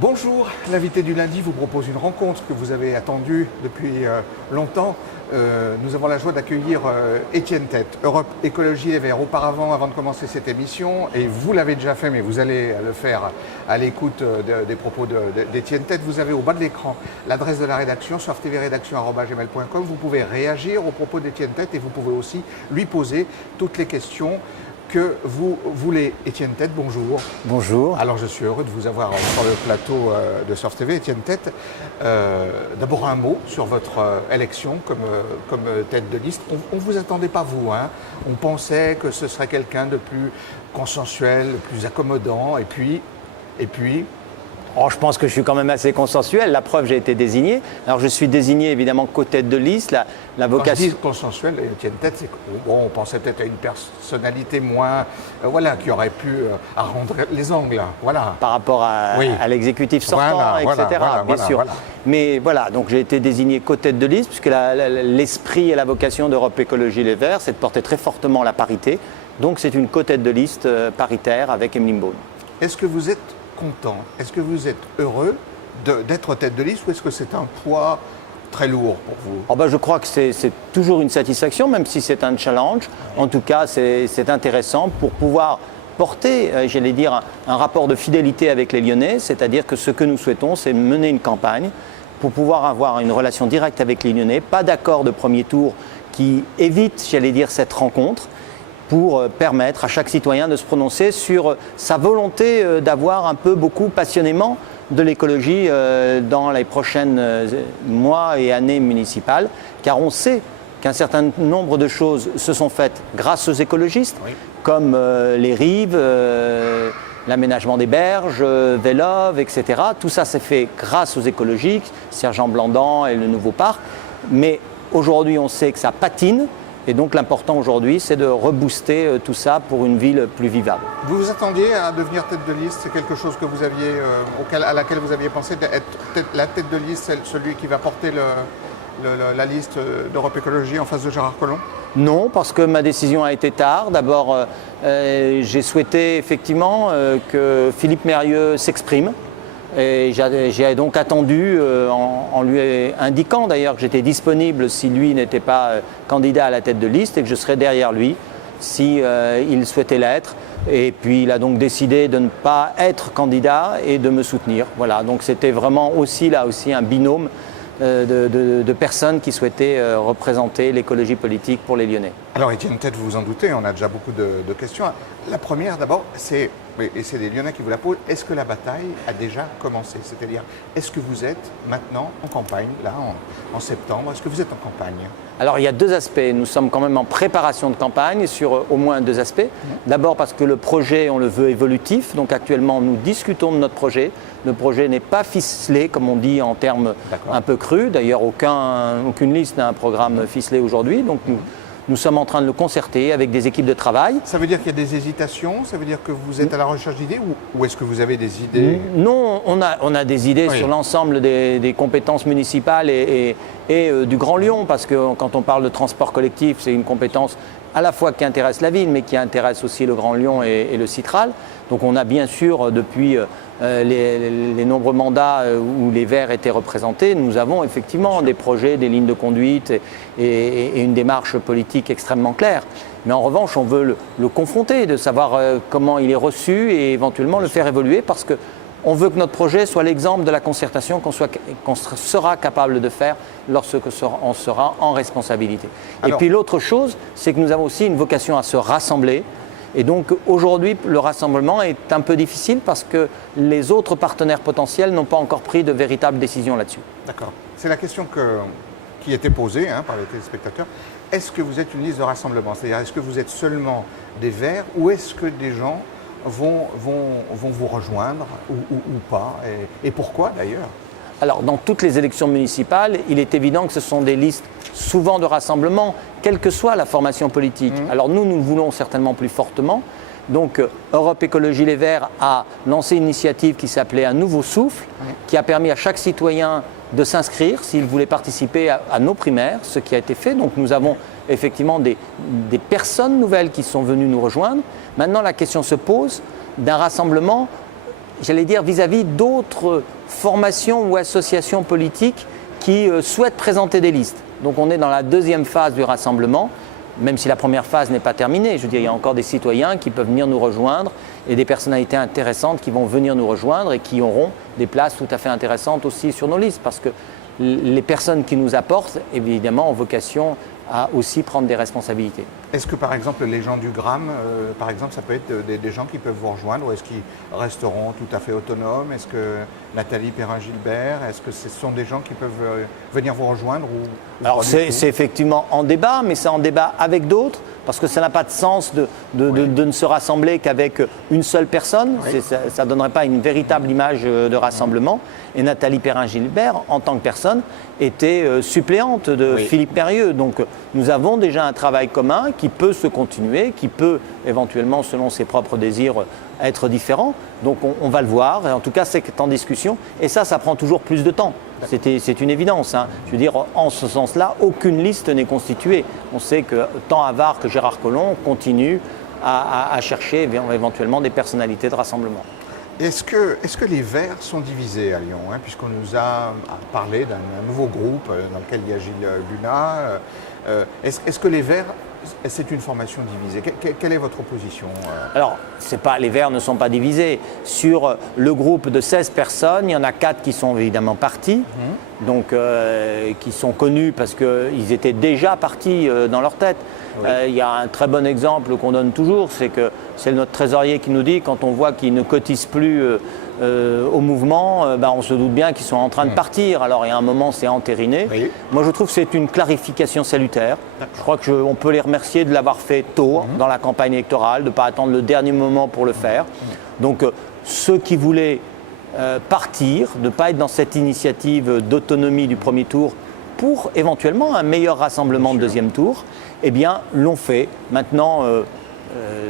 Bonjour, l'invité du lundi vous propose une rencontre que vous avez attendue depuis longtemps. Nous avons la joie d'accueillir Étienne Tête, Europe Écologie Les Verts. Auparavant, avant de commencer cette émission, et vous l'avez déjà fait, mais vous allez le faire à l'écoute des propos d'Étienne Tête, vous avez au bas de l'écran l'adresse de la rédaction, softvredactions@gmail.com. Vous pouvez réagir aux propos d'Étienne Tête et vous pouvez aussi lui poser toutes les questions que vous voulez. Étienne Tête, bonjour. Bonjour. Alors je suis heureux de vous avoir sur le plateau de Surf TV. Étienne Tête, d'abord un mot sur votre élection comme tête de liste. On ne vous attendait pas vous, hein. On pensait que ce serait quelqu'un de plus consensuel, de plus accommodant, et puis... Oh, je pense que je suis quand même assez consensuel. La preuve, j'ai été désigné. Alors, je suis désigné évidemment co-tête de liste. La vocation. Quand je dis consensuel, Étienne Tête, c'est bon, on pensait peut-être à une personnalité moins, qui aurait pu arrondir les angles, voilà. Par rapport à l'exécutif sortant, etc. Bien sûr. Mais voilà, donc j'ai été désigné co-tête de liste, puisque l'esprit et la vocation d'Europe Écologie Les Verts, c'est de porter très fortement la parité. Donc, c'est une co-tête de liste paritaire avec Emeline Beaune. Est-ce que vous êtes content? Est-ce que vous êtes heureux d'être tête de liste ou est-ce que c'est un poids très lourd pour vous? Oh ben, je crois que c'est toujours une satisfaction, même si c'est un challenge. En tout cas, c'est intéressant pour pouvoir porter, j'allais dire, un rapport de fidélité avec les Lyonnais, c'est-à-dire que ce que nous souhaitons, c'est mener une campagne pour pouvoir avoir une relation directe avec les Lyonnais, pas d'accord de premier tour qui évite, j'allais dire, cette rencontre, pour permettre à chaque citoyen de se prononcer sur sa volonté d'avoir un peu, beaucoup passionnément de l'écologie dans les prochaines mois et années municipales, car on sait qu'un certain nombre de choses se sont faites grâce aux écologistes, oui, comme les rives, l'aménagement des berges, Vélove, etc. Tout ça s'est fait grâce aux écologistes, Sergent Blandan et le nouveau parc, mais aujourd'hui on sait que ça patine. Et donc l'important aujourd'hui, c'est de rebooster tout ça pour une ville plus vivable. Vous vous attendiez à devenir tête de liste? C'est quelque chose que vous aviez, à laquelle vous aviez pensé, d'être la tête de liste, celui qui va porter la liste d'Europe Écologie en face de Gérard Collomb? Non, parce que ma décision a été tard. D'abord, j'ai souhaité effectivement que Philippe Mérieux s'exprime. Et j'ai donc attendu, en lui indiquant d'ailleurs que j'étais disponible si lui n'était pas candidat à la tête de liste et que je serais derrière lui si il souhaitait l'être. Et puis il a donc décidé de ne pas être candidat et de me soutenir. Voilà, donc c'était vraiment aussi un binôme de personnes qui souhaitaient représenter l'écologie politique pour les Lyonnais. Alors Étienne Tête, vous vous en doutez, on a déjà beaucoup de questions. La première d'abord, c'est des Lyonnais qui vous la posent, est-ce que la bataille a déjà commencé? C'est-à-dire, est-ce que vous êtes maintenant en campagne, là, en septembre? Est-ce que vous êtes en campagne? Alors il y a deux aspects, nous sommes quand même en préparation de campagne sur au moins deux aspects. D'abord parce que le projet, on le veut évolutif, donc actuellement nous discutons de notre projet. Le projet n'est pas ficelé, comme on dit en termes un peu crus. D'ailleurs, aucune liste n'a un programme ficelé aujourd'hui, donc nous sommes en train de le concerter avec des équipes de travail. Ça veut dire qu'il y a des hésitations? Ça veut dire que vous êtes à la recherche d'idées ou est-ce que vous avez des idées? Non, on a des idées sur l'ensemble des compétences municipales et du Grand Lyon, parce que quand on parle de transport collectif, c'est une compétence à la fois qui intéresse la ville, mais qui intéresse aussi le Grand Lyon et le Citral. Donc on a bien sûr, depuis les nombreux mandats où les Verts étaient représentés, nous avons effectivement des projets, des lignes de conduite et une démarche politique extrêmement claire. Mais en revanche, on veut le confronter, de savoir comment il est reçu et éventuellement le faire évoluer, parce qu'on veut que notre projet soit l'exemple de la concertation qu'on sera capable de faire lorsque on sera en responsabilité. Alors, et puis l'autre chose, c'est que nous avons aussi une vocation à se rassembler. Et donc aujourd'hui, le rassemblement est un peu difficile parce que les autres partenaires potentiels n'ont pas encore pris de véritables décisions là-dessus. D'accord. C'est la question qui était posée par les téléspectateurs. Est-ce que vous êtes une liste de rassemblement? C'est-à-dire, est-ce que vous êtes seulement des Verts ou est-ce que des gens vont vous rejoindre ou pas? Et pourquoi d'ailleurs? Alors, dans toutes les élections municipales, il est évident que ce sont des listes souvent de rassemblement, quelle que soit la formation politique. Alors nous le voulons certainement plus fortement. Donc Europe Écologie Les Verts a lancé une initiative qui s'appelait Un Nouveau Souffle, qui a permis à chaque citoyen de s'inscrire s'il voulait participer à nos primaires, ce qui a été fait. Donc nous avons effectivement des personnes nouvelles qui sont venues nous rejoindre. Maintenant, la question se pose d'un rassemblement j'allais dire, vis-à-vis d'autres formations ou associations politiques qui souhaitent présenter des listes. Donc on est dans la deuxième phase du rassemblement, même si la première phase n'est pas terminée. Je veux dire, il y a encore des citoyens qui peuvent venir nous rejoindre et des personnalités intéressantes qui vont venir nous rejoindre et qui auront des places tout à fait intéressantes aussi sur nos listes, parce que les personnes qui nous apportent, évidemment, ont vocation à aussi prendre des responsabilités. Est-ce que par exemple les gens du Gramme, par exemple, ça peut être des gens qui peuvent vous rejoindre, ou est-ce qu'ils resteront tout à fait autonomes? Est-ce que Nathalie Perrin-Gilbert, est-ce que ce sont des gens qui peuvent venir vous rejoindre ou Alors c'est effectivement en débat, mais c'est en débat avec d'autres, parce que ça n'a pas de sens de ne se rassembler qu'avec une seule personne. Oui. Ça ne donnerait pas une véritable image de rassemblement. Et Nathalie Perrin-Gilbert, en tant que personne, était suppléante de Philippe Perrieux. Donc nous avons déjà un travail commun qui peut se continuer, qui peut éventuellement, selon ses propres désirs, être différent. Donc on va le voir. Et en tout cas, c'est en discussion. Et ça prend toujours plus de temps. C'est une évidence. Hein. Je veux dire, en ce sens-là, aucune liste n'est constituée. On sait que tant Havard que Gérard Collomb continuent à chercher éventuellement des personnalités de rassemblement. Est-ce que les Verts sont divisés à Lyon, hein, puisqu'on nous a parlé d'un nouveau groupe dans lequel il y a Gilles Bunat. Est-ce que les Verts, c'est une formation divisée? Quelle est votre position? Alors, les Verts ne sont pas divisés. Sur le groupe de 16 personnes, il y en a 4 qui sont évidemment partis, donc qui sont connus parce qu'ils étaient déjà partis dans leur tête. Oui. Il y a un très bon exemple qu'on donne toujours, c'est que c'est notre trésorier qui nous dit, quand on voit qu'ils ne cotisent plus au mouvement, on se doute bien qu'ils sont en train de partir. Alors il y a un moment, c'est entériné. Oui. Moi je trouve que c'est une clarification salutaire. Je crois qu'on peut les remercier de l'avoir fait tôt dans la campagne électorale, de ne pas attendre le dernier moment pour le faire. Donc ceux qui voulaient partir, de ne pas être dans cette initiative d'autonomie du premier tour pour éventuellement un meilleur rassemblement de deuxième tour, eh bien l'ont fait. Maintenant,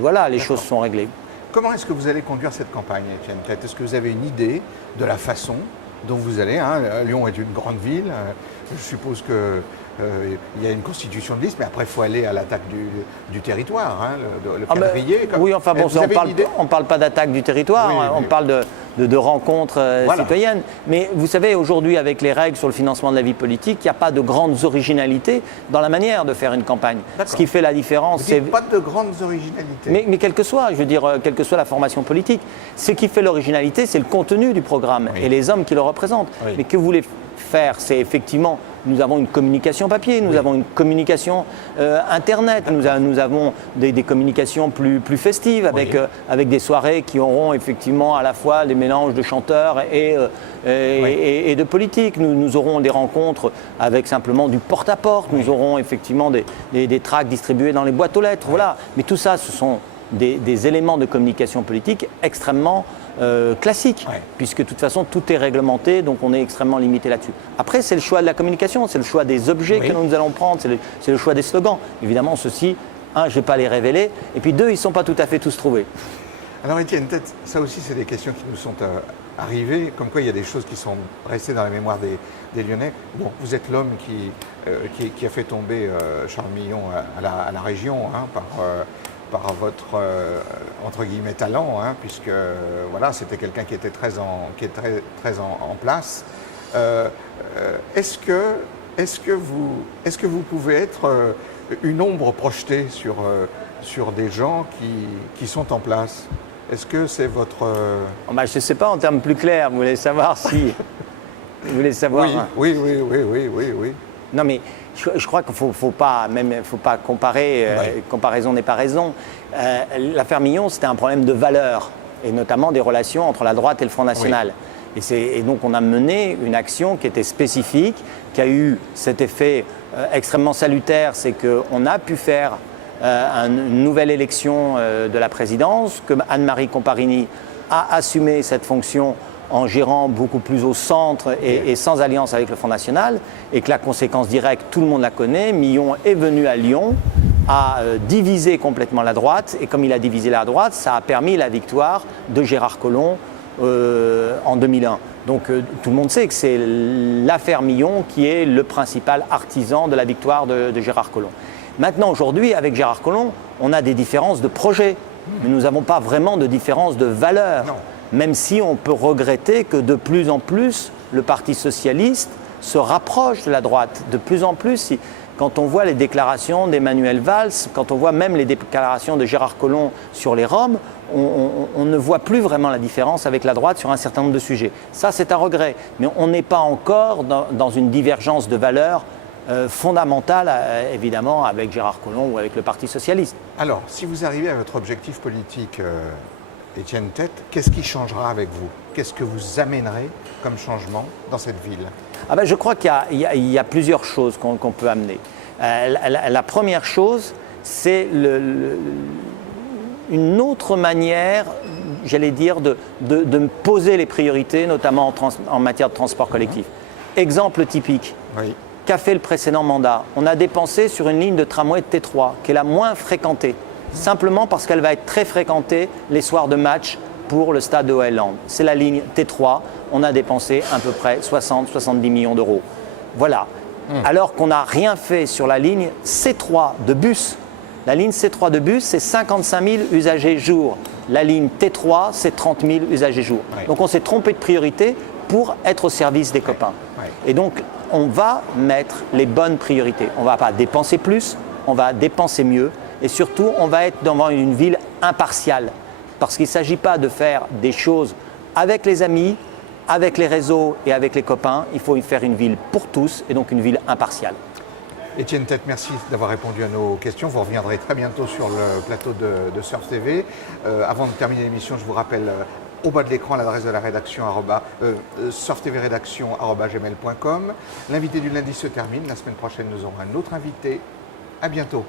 voilà, les choses sont réglées. Comment est-ce que vous allez conduire cette campagne, Étienne Tête? Est-ce que vous avez une idée de la façon dont vous allez, hein? Lyon est une grande ville, je suppose que il y a une constitution de liste, mais après il faut aller à l'attaque du territoire, hein, le calendrier. Oui, enfin bon, on ne parle pas d'attaque du territoire, oui, on parle de rencontres citoyennes. Mais vous savez, aujourd'hui, avec les règles sur le financement de la vie politique, il n'y a pas de grandes originalités dans la manière de faire une campagne. Ce qui fait la différence, c'est... pas de grandes originalités. Mais quelle que soit, je veux dire, quelle que soit la formation politique, ce qui fait l'originalité, c'est le contenu du programme et les hommes qui le représentent. Oui. Mais que vous voulez faire, c'est effectivement, nous avons une communication papier, nous avons une communication Internet, nous avons des communications plus festives avec des soirées qui auront effectivement à la fois des mélanges de chanteurs et de politiques. Nous aurons des rencontres avec simplement du porte-à-porte, nous aurons effectivement des tracts distribués dans les boîtes aux lettres, voilà. Mais tout ça, ce sont des éléments de communication politique extrêmement classique, puisque de toute façon tout est réglementé, donc on est extrêmement limité là-dessus. Après, c'est le choix de la communication, c'est le choix des objets que nous allons prendre, c'est le choix des slogans. Évidemment, ceux-ci, un, je ne vais pas les révéler, et puis deux, ils ne sont pas tout à fait tous trouvés. Alors Étienne, peut-être, ça aussi, c'est des questions qui nous sont arrivées, comme quoi il y a des choses qui sont restées dans la mémoire des Lyonnais. Bon, vous êtes l'homme qui a fait tomber Charles Millon à la région, hein, par votre entre guillemets talent, hein, puisque voilà, c'était quelqu'un qui était très en place. Est-ce que vous pouvez être une ombre projetée sur des gens qui sont en place? Est-ce que c'est votre... je ne sais pas en termes plus clairs, vous voulez savoir si... Vous voulez savoir... Oui. Non mais je crois qu'il ne faut pas comparer, comparaison n'est pas raison. L'affaire Millon, c'était un problème de valeur, et notamment des relations entre la droite et le Front National. Oui. Et donc on a mené une action qui était spécifique, qui a eu cet effet extrêmement salutaire, c'est qu'on a pu faire une nouvelle élection de la présidence, que Anne-Marie Comparini a assumé cette fonction en gérant beaucoup plus au centre et sans alliance avec le Front National, et que la conséquence directe, tout le monde la connaît, Millon est venu à Lyon, a divisé complètement la droite, et comme il a divisé la droite, ça a permis la victoire de Gérard Collomb en 2001. Donc tout le monde sait que c'est l'affaire Millon qui est le principal artisan de la victoire de Gérard Collomb. Maintenant, aujourd'hui, avec Gérard Collomb, on a des différences de projet, mais nous n'avons pas vraiment de différence de valeur. même si on peut regretter que de plus en plus le Parti socialiste se rapproche de la droite. De plus en plus, quand on voit les déclarations d'Emmanuel Valls, quand on voit même les déclarations de Gérard Collomb sur les Roms, on ne voit plus vraiment la différence avec la droite sur un certain nombre de sujets. Ça, c'est un regret. Mais on n'est pas encore dans une divergence de valeurs fondamentale, évidemment, avec Gérard Collomb ou avec le Parti socialiste. Alors, si vous arrivez à votre objectif politique, Étienne Tête, qu'est-ce qui changera avec vous? Qu'est-ce que vous amènerez comme changement dans cette ville? Je crois qu'il y a plusieurs choses qu'on peut amener. La première chose, c'est une autre manière, j'allais dire, de poser les priorités, notamment en matière de transport collectif. Exemple typique. Oui. Qu'a fait le précédent mandat? On a dépensé sur une ligne de tramway de T3, qui est la moins fréquentée, simplement parce qu'elle va être très fréquentée les soirs de match pour le stade de Hohenland. C'est la ligne T3, on a dépensé à peu près 60-70 millions d'euros. Voilà. Alors qu'on n'a rien fait sur la ligne C3 de bus. La ligne C3 de bus, c'est 55 000 usagers jour. La ligne T3, c'est 30 000 usagers jour. Ouais. Donc on s'est trompé de priorité pour être au service des copains. Ouais. Et donc on va mettre les bonnes priorités. On ne va pas dépenser plus, on va dépenser mieux. Et surtout, on va être devant une ville impartiale. Parce qu'il ne s'agit pas de faire des choses avec les amis, avec les réseaux et avec les copains. Il faut faire une ville pour tous et donc une ville impartiale. Étienne Tête, merci d'avoir répondu à nos questions. Vous reviendrez très bientôt sur le plateau de Surf TV. Avant de terminer l'émission, je vous rappelle au bas de l'écran l'adresse de la rédaction surftvrédaction@gmail.com. L'invité du lundi se termine. La semaine prochaine, nous aurons un autre invité. À bientôt.